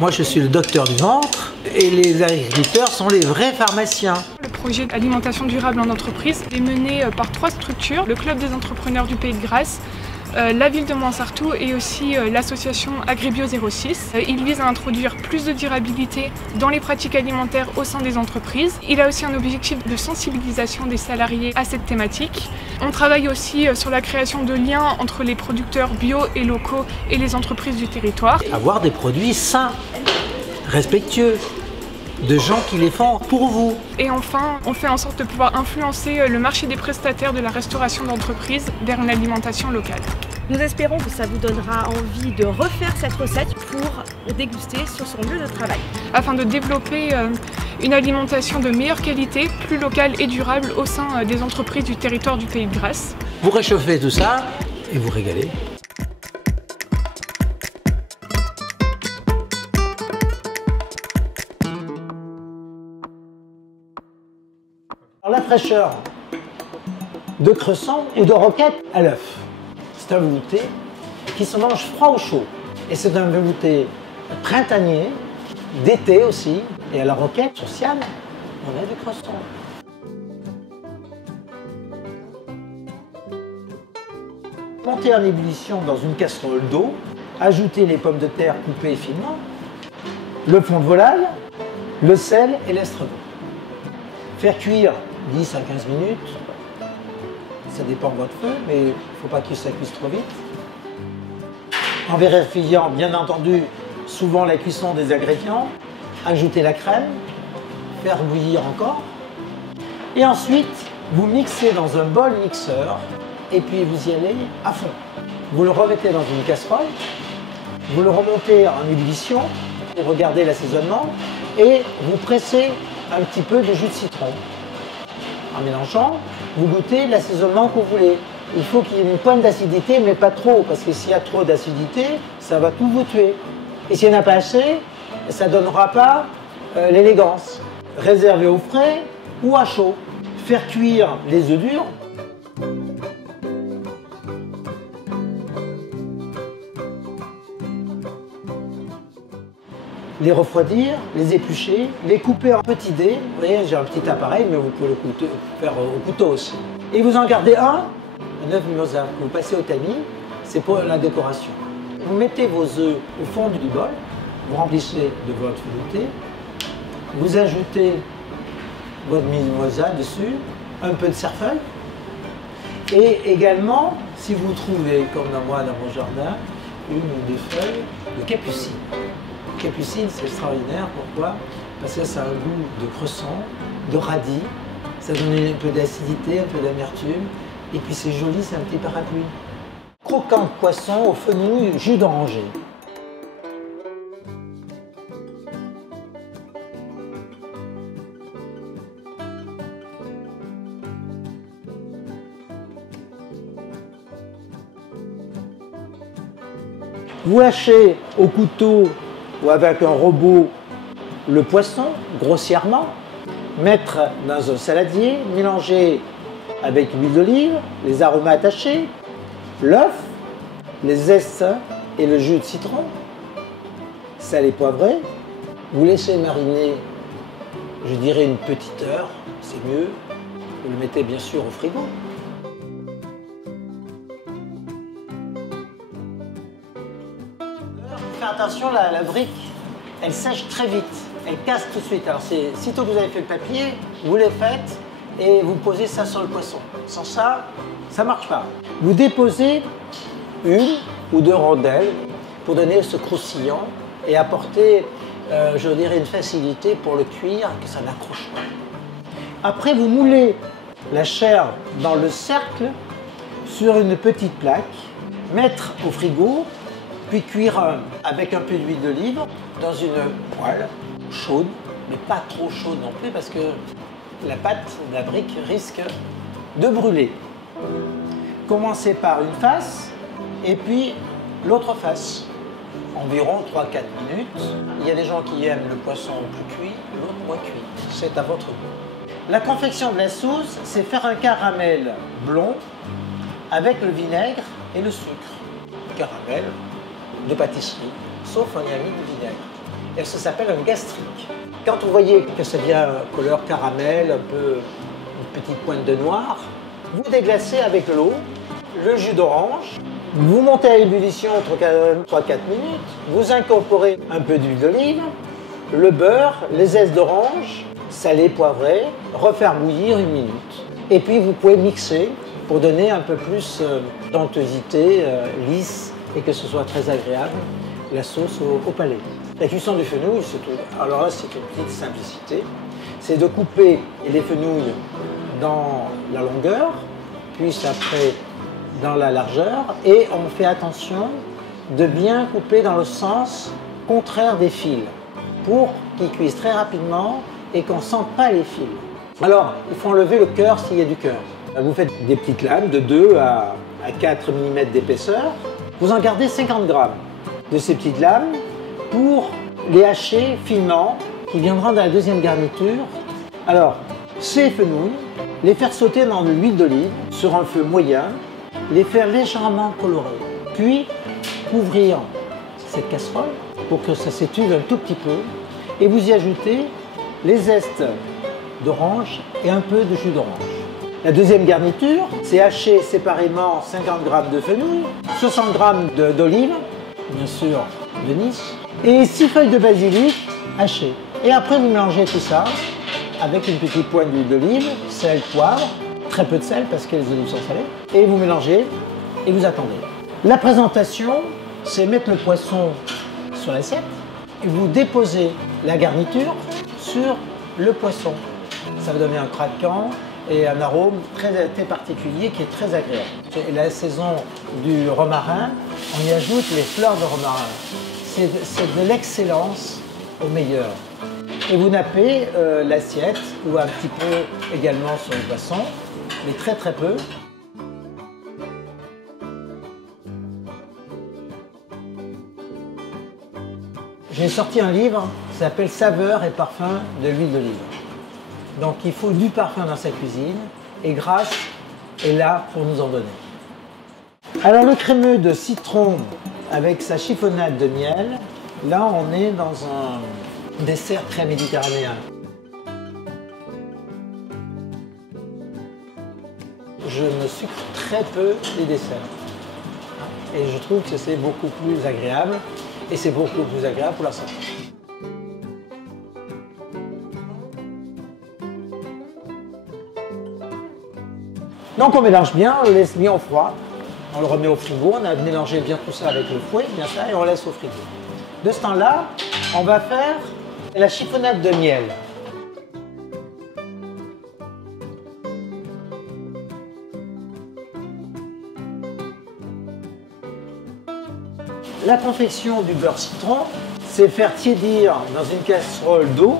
Moi, je suis le docteur du ventre et les agriculteurs sont les vrais pharmaciens. Le projet d'alimentation durable en entreprise est mené par 3 structures, le Club des entrepreneurs du Pays de Grasse, la ville de Montsartou et aussi l'association Agribio 06. Il vise à introduire plus de durabilité dans les pratiques alimentaires au sein des entreprises. Il a aussi un objectif de sensibilisation des salariés à cette thématique. On travaille aussi sur la création de liens entre les producteurs bio et locaux et les entreprises du territoire. Avoir des produits sains, respectueux, de gens qui les font pour vous. Et enfin, on fait en sorte de pouvoir influencer le marché des prestataires de la restauration d'entreprise vers une alimentation locale. Nous espérons que ça vous donnera envie de refaire cette recette pour déguster sur son lieu de travail. Afin de développer une alimentation de meilleure qualité, plus locale et durable au sein des entreprises du territoire du Pays de Grasse. Vous réchauffez tout ça et vous régalez. La fraîcheur de cresson ou de roquette à l'œuf. C'est un velouté qui se mange froid ou chaud. Et c'est un velouté printanier, d'été aussi. Et à la roquette, sur Siam, on a du cresson. Montez en ébullition dans une casserole d'eau, ajoutez les pommes de terre coupées finement, le fond de volaille, le sel et l'estragon. Faire cuire 10 à 15 minutes, ça dépend de votre feu, mais il ne faut pas que ça cuise trop vite. En vérifiant, bien entendu, souvent la cuisson des ingrédients, ajouter la crème, faire bouillir encore, et ensuite vous mixez dans un bol mixeur, et puis vous y allez à fond. Vous le remettez dans une casserole, vous le remontez en ébullition, vous regardez l'assaisonnement, et vous pressez un petit peu de jus de citron. En mélangeant, vous goûtez l'assaisonnement que vous voulez. Il faut qu'il y ait une pointe d'acidité, mais pas trop, parce que s'il y a trop d'acidité, ça va tout vous tuer. Et s'il n'y en a pas assez, ça ne donnera pas l'élégance. Réserver au frais ou à chaud. Faire cuire les œufs durs. Les refroidir, les éplucher, les couper en petits dés. Vous voyez, j'ai un petit appareil, mais vous pouvez le faire au couteau aussi. Et vous en gardez un œuf mimosa. Vous passez au tamis, c'est pour la décoration. Vous mettez vos œufs au fond du bol, vous remplissez de votre velouté, vous ajoutez votre mimosa dessus, un peu de cerfeuil, et également, si vous trouvez, comme moi dans mon jardin, une ou deux feuilles de capucine. Capucine, c'est extraordinaire. Pourquoi? Parce que ça a un goût de cresson, de radis, ça donne un peu d'acidité, un peu d'amertume, et puis c'est joli, c'est un petit parapluie. Croquant de poisson au fenouil, jus d'oranger. Vous hachez au couteau ou avec un robot le poisson, grossièrement, mettre dans un saladier, mélanger avec l'huile d'olive, les aromates hachés, l'œuf, les zestes et le jus de citron, salé poivré. Vous laissez mariner, je dirais une petite heure, c'est mieux. Vous le mettez bien sûr au frigo. Faites attention, la brique, elle sèche très vite, elle casse tout de suite. Alors sitôt que vous avez fait le papier, vous les faites et vous posez ça sur le poisson. Sans ça, ça ne marche pas. Vous déposez une ou deux rondelles pour donner ce croustillant et apporter, je dirais, une facilité pour le cuire, que ça n'accroche pas. Après, vous moulez la chair dans le cercle sur une petite plaque, mettre au frigo, puis cuire avec un peu d'huile d'olive dans une poêle chaude, mais pas trop chaude non plus parce que la pâte de la brique risque de brûler. Commencez par une face et puis l'autre face, environ 3-4 minutes. Il y a des gens qui aiment le poisson plus cuit, l'autre moins cuit. C'est à votre goût. La confection de la sauce, c'est faire un caramel blond avec le vinaigre et le sucre. Caramel de pâtisserie, sauf on y a mis du vinaigre. et ça s'appelle un gastrique. Quand vous voyez que ça devient couleur caramel, un peu une petite pointe de noir, vous déglacez avec l'eau, le jus d'orange, vous montez à ébullition 3-4 minutes, vous incorporez un peu d'huile d'olive, le beurre, les zestes d'orange, salé, poivré, refaire bouillir 1 minute. Et puis vous pouvez mixer pour donner un peu plus d'onctuosité, lisse, et que ce soit très agréable, la sauce au palais. La cuisson du fenouil, alors là c'est une petite simplicité, c'est de couper les fenouils dans la longueur, puis après dans la largeur, et on fait attention de bien couper dans le sens contraire des fils, pour qu'ils cuisent très rapidement et qu'on ne sente pas les fils. Alors, il faut enlever le cœur s'il y a du cœur. Vous faites des petites lames de 2 à 4 mm d'épaisseur. Vous en gardez 50 grammes de ces petites lames pour les hacher finement, qui viendront dans la deuxième garniture. Alors, ces fenouils, les faire sauter dans de l'huile d'olive sur un feu moyen, les faire légèrement colorer, puis couvrir cette casserole pour que ça s'étuve un tout petit peu, et vous y ajoutez les zestes d'orange et un peu de jus d'orange. La deuxième garniture, c'est hacher séparément 50 g de fenouil, 60 g d'olive, bien sûr de Nice, et 6 feuilles de basilic hachées. Et après, vous mélangez tout ça avec une petite pointe d'huile d'olive, sel, poivre, très peu de sel parce que les olives sont salées, et vous mélangez et vous attendez. La présentation, c'est mettre le poisson sur l'assiette et vous déposez la garniture sur le poisson. Ça va donner un craquant et un arôme très particulier qui est très agréable. Et la saison du romarin, on y ajoute les fleurs de romarin. C'est de l'excellence au meilleur. Et vous nappez l'assiette ou un petit peu également sur le poisson, mais très très peu. J'ai sorti un livre qui s'appelle Saveurs et parfums de l'huile d'olive. Donc il faut du parfum dans sa cuisine et Grasse est là pour nous en donner. Alors le crémeux de citron avec sa chiffonnade de miel, là on est dans un dessert très méditerranéen. Je me sucre très peu les desserts et je trouve que c'est beaucoup plus agréable et c'est beaucoup plus agréable pour la santé. Donc on mélange bien, on le laisse bien au froid, on le remet au frigo, on a mélangé bien tout ça avec le fouet, bien ça, et on laisse au frigo. De ce temps-là, on va faire la chiffonnade de miel. La confection du beurre citron, c'est faire tiédir dans une casserole d'eau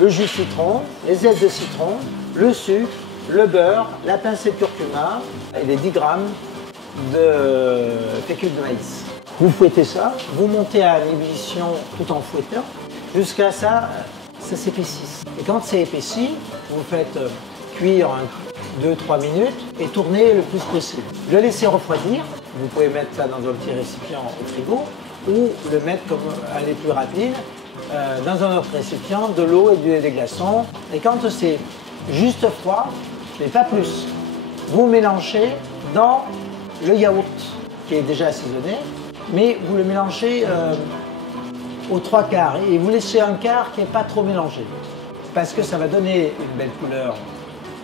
le jus de citron, les zestes de citron, le sucre, le beurre, la pincée de curcuma et les 10 g de fécule de maïs. Vous fouettez ça, vous montez à une ébullition tout en fouettant jusqu'à ça s'épaississe. Et quand c'est épaissi, vous faites cuire 2-3 minutes et tourner le plus possible. Le laisser refroidir, vous pouvez mettre ça dans un petit récipient au frigo ou le mettre comme aller plus rapide dans un autre récipient, de l'eau et des glaçons. Et quand c'est juste froid, mais pas plus, vous mélangez dans le yaourt qui est déjà assaisonné, mais vous le mélangez aux 3 quarts et vous laissez un quart qui n'est pas trop mélangé parce que ça va donner une belle couleur,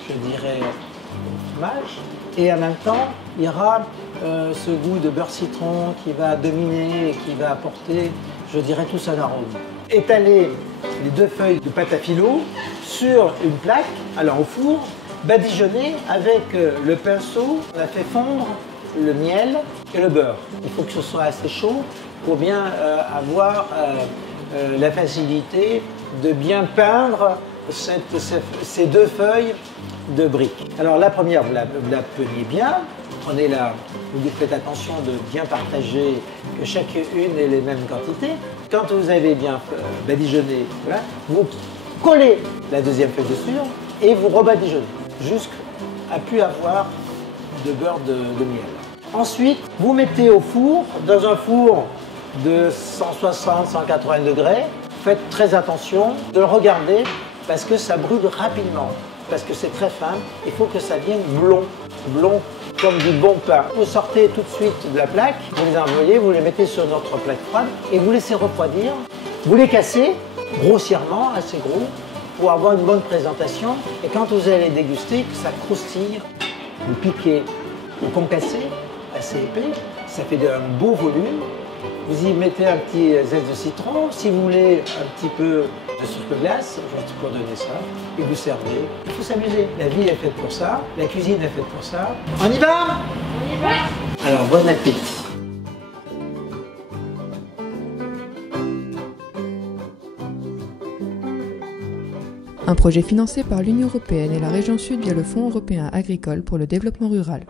je dirais, au fromage, et en même temps il y aura ce goût de beurre citron qui va dominer et qui va apporter, je dirais, tout son arôme. Étaler les 2 feuilles de pâte à filo sur une plaque, alors au four, badigeonner avec le pinceau. On a fait fondre le miel et le beurre. Il faut que ce soit assez chaud pour bien avoir la facilité de bien peindre ces 2 feuilles de briques. Alors la première, vous la peignez bien. Prenez-la, vous faites attention de bien partager, que chacune ait les mêmes quantités. Quand vous avez bien badigeonné, voilà, vous collez la deuxième feuille dessus et vous rebadigeonnez jusqu'à plus avoir de beurre de miel. Ensuite, vous mettez au four, dans un four de 160-180 degrés. Faites très attention de le regarder parce que ça brûle rapidement, parce que c'est très fin. Il faut que ça vienne blond, blond comme du bon pain. Vous sortez tout de suite de la plaque, vous les envoyez, vous les mettez sur notre plaque froide et vous laissez refroidir. Vous les cassez grossièrement, assez gros, pour avoir une bonne présentation. Et quand vous allez déguster, que ça croustille, vous piquez, vous concassez, assez épais, ça fait un beau volume. Vous y mettez un petit zeste de citron, si vous voulez un petit peu de sucre glace, juste pour donner ça, et vous servez. Il faut s'amuser. La vie est faite pour ça, la cuisine est faite pour ça. On y va? On y va. Alors, bon appétit. Un projet financé par l'Union européenne et la région Sud via le Fonds européen agricole pour le développement rural.